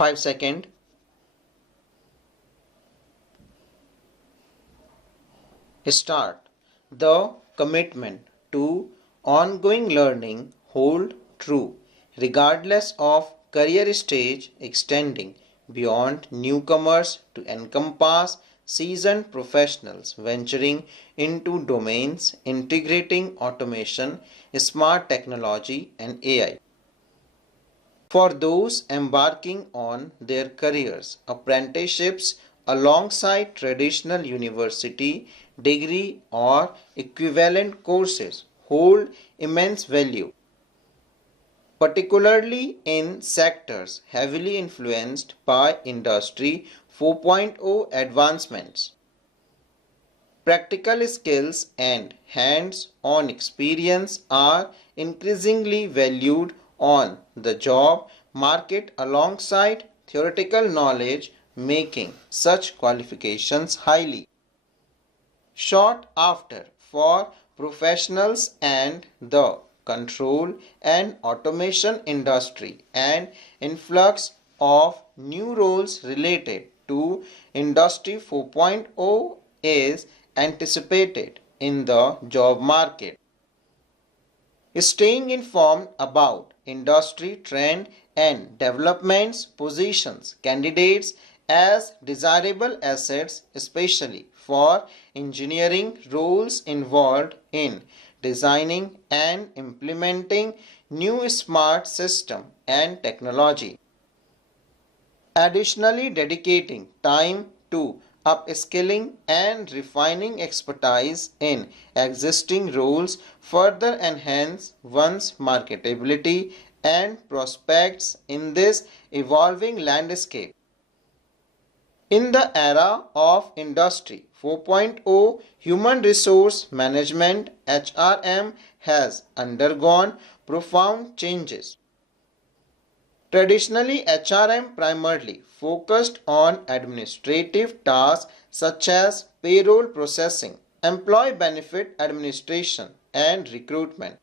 5 seconds. Start. The commitment to ongoing learning hold true regardless of career stage, extending beyond newcomers to encompass seasoned professionals venturing into domains integrating automation, smart technology and AI. For those embarking on their careers, apprenticeships alongside traditional university degree or equivalent courses hold immense value, particularly in sectors heavily influenced by Industry 4.0 advancements. Practical skills and hands-on experience are increasingly valued on the job market alongside theoretical knowledge, making such qualifications highly sought after for professionals and the control and automation industry. And influx of new roles related to Industry 4.0 is anticipated in the job market. Staying informed about industry trend and developments positions candidates as desirable assets, especially for engineering roles involved in designing and implementing new smart system and technology. Additionally, dedicating time to upskilling and refining expertise in existing roles further enhance one's marketability and prospects in this evolving landscape. In the era of Industry 4.0, human resource management (HRM) has undergone profound changes. Traditionally, HRM primarily focused on administrative tasks such as payroll processing, employee benefit administration, and recruitment.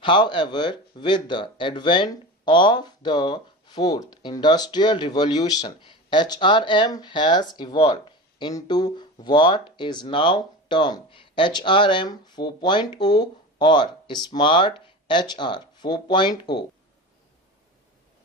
However, with the advent of the fourth industrial revolution, HRM has evolved into what is now termed HRM 4.0 or Smart HR 4.0.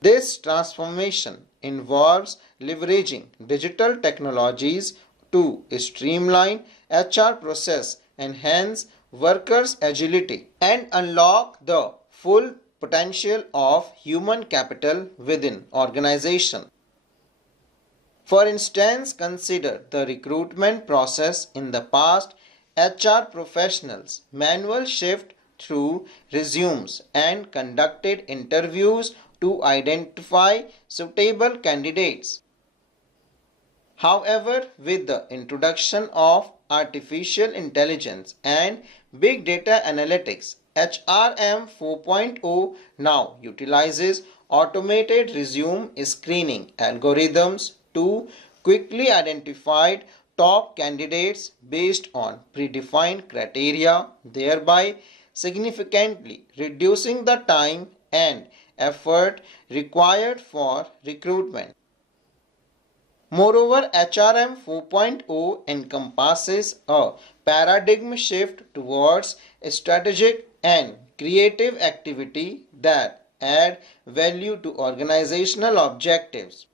This transformation involves leveraging digital technologies to streamline HR process, enhance workers' agility, and unlock the full potential of human capital within organization. For instance, consider the recruitment process. In the past, HR professionals manual shift through resumes and conducted interviews to identify suitable candidates. However, with the introduction of artificial intelligence and big data analytics, HRM 4.0 now utilizes automated resume screening algorithms to quickly identify top candidates based on predefined criteria, thereby significantly reducing the time and effort required for recruitment. Moreover, HRM 4.0 encompasses a paradigm shift towards strategic and creative activity that add value to organizational objectives.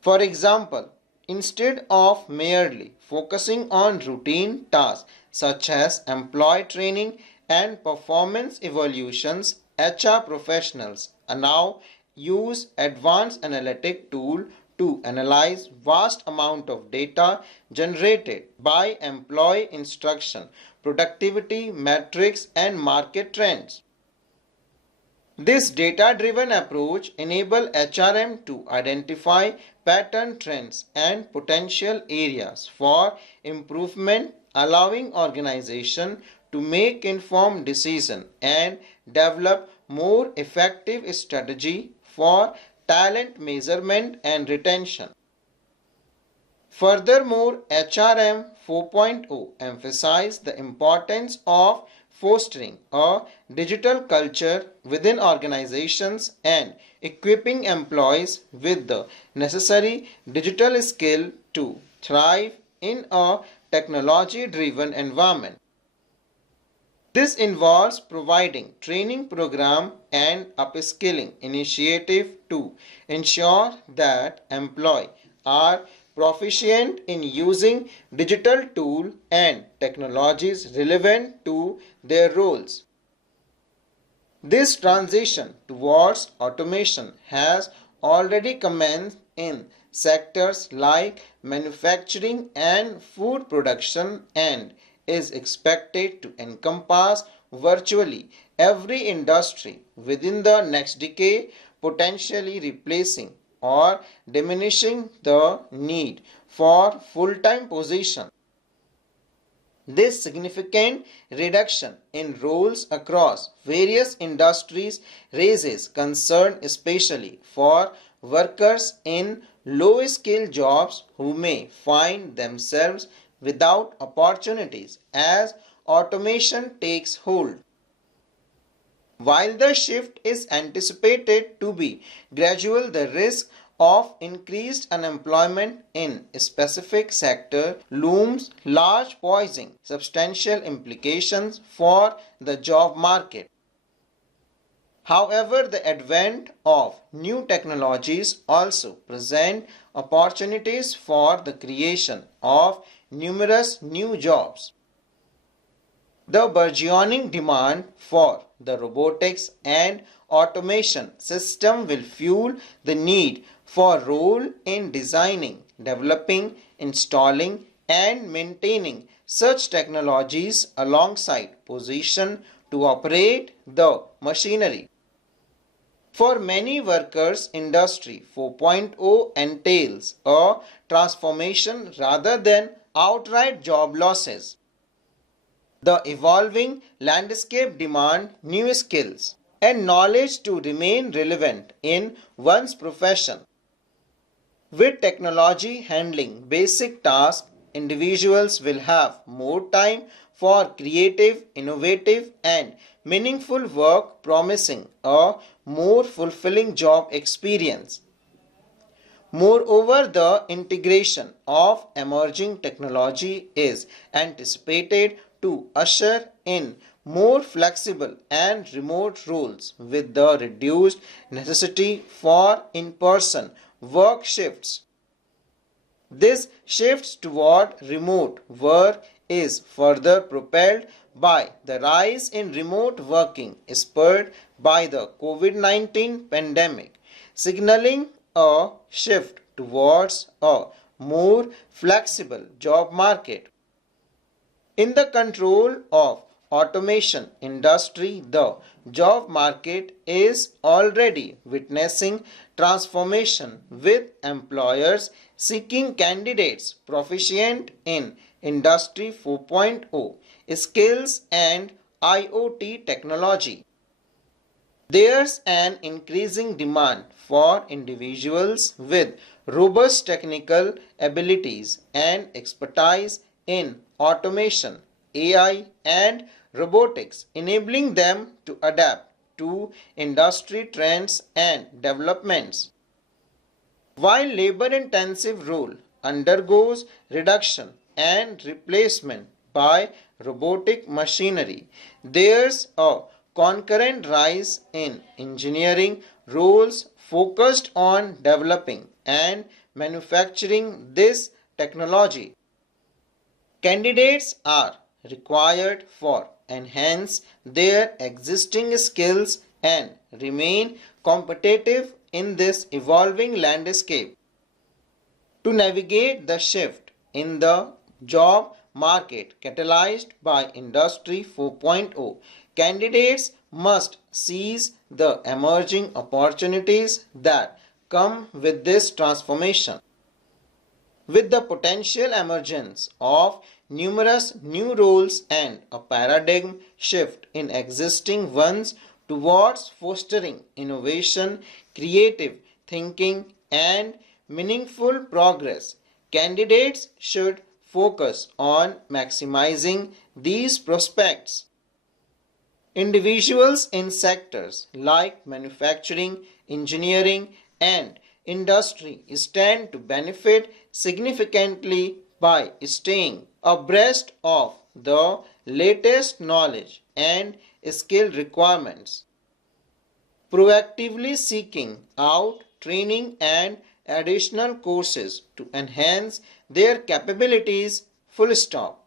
For example, instead of merely focusing on routine tasks such as employee training and performance evaluations, HR professionals now use advanced analytic tools to analyze vast amount of data generated by employee instruction, productivity metrics and market trends. This data-driven approach enables HRM to identify pattern trends and potential areas for improvement, allowing organizations to make informed decisions and develop more effective strategy for talent measurement and retention. Furthermore, HRM 4.0 emphasizes the importance of fostering a digital culture within organizations and equipping employees with the necessary digital skill to thrive in a technology-driven environment. This involves providing training program and upskilling initiative to ensure that employees are proficient in using digital tools and technologies relevant to their roles. This transition towards automation has already commenced in sectors like manufacturing and food production and is expected to encompass virtually every industry within the next decade, potentially replacing or diminishing the need for full-time positions. This significant reduction in roles across various industries raises concern especially for workers in low-skill jobs who may find themselves without opportunities as automation takes hold. While the shift is anticipated to be gradual, the risk of increased unemployment in a specific sector looms large, posing substantial implications for the job market. However, the advent of new technologies also present opportunities for the creation of numerous new jobs. The burgeoning demand for the robotics and automation system will fuel the need for role in designing, developing, installing and maintaining such technologies alongside position to operate the machinery. For many workers, Industry 4.0 entails a transformation rather than outright job losses. The evolving landscape demands new skills and knowledge to remain relevant in one's profession. With technology handling basic tasks, individuals will have more time for creative, innovative, and meaningful work, promising a more fulfilling job experience. Moreover, the integration of emerging technology is anticipated to usher in more flexible and remote roles with the reduced necessity for in-person work shifts. This shift toward remote work is further propelled by the rise in remote working spurred by the COVID-19 pandemic, signaling a shift towards a more flexible job market. In the control of automation industry, the job market is already witnessing transformation with employers seeking candidates proficient in Industry 4.0 skills and IoT technology. There's an increasing demand for individuals with robust technical abilities and expertise in automation, AI, and robotics, enabling them to adapt to industry trends and developments. While labor-intensive role undergoes reduction and replacement by robotic machinery, there's a concurrent rise in engineering roles focused on developing and manufacturing this technology. Candidates are required for enhance their existing skills and remain competitive in this evolving landscape. To navigate the shift in the job market catalyzed by Industry 4.0, candidates must seize the emerging opportunities that come with this transformation. With the potential emergence of numerous new roles and a paradigm shift in existing ones towards fostering innovation, creative thinking, and meaningful progress, candidates should focus on maximizing these prospects. Individuals in sectors like manufacturing, engineering, and industry stand to benefit significantly by staying abreast of the latest knowledge and skill requirements, proactively seeking out training and additional courses to enhance their capabilities. Full stop.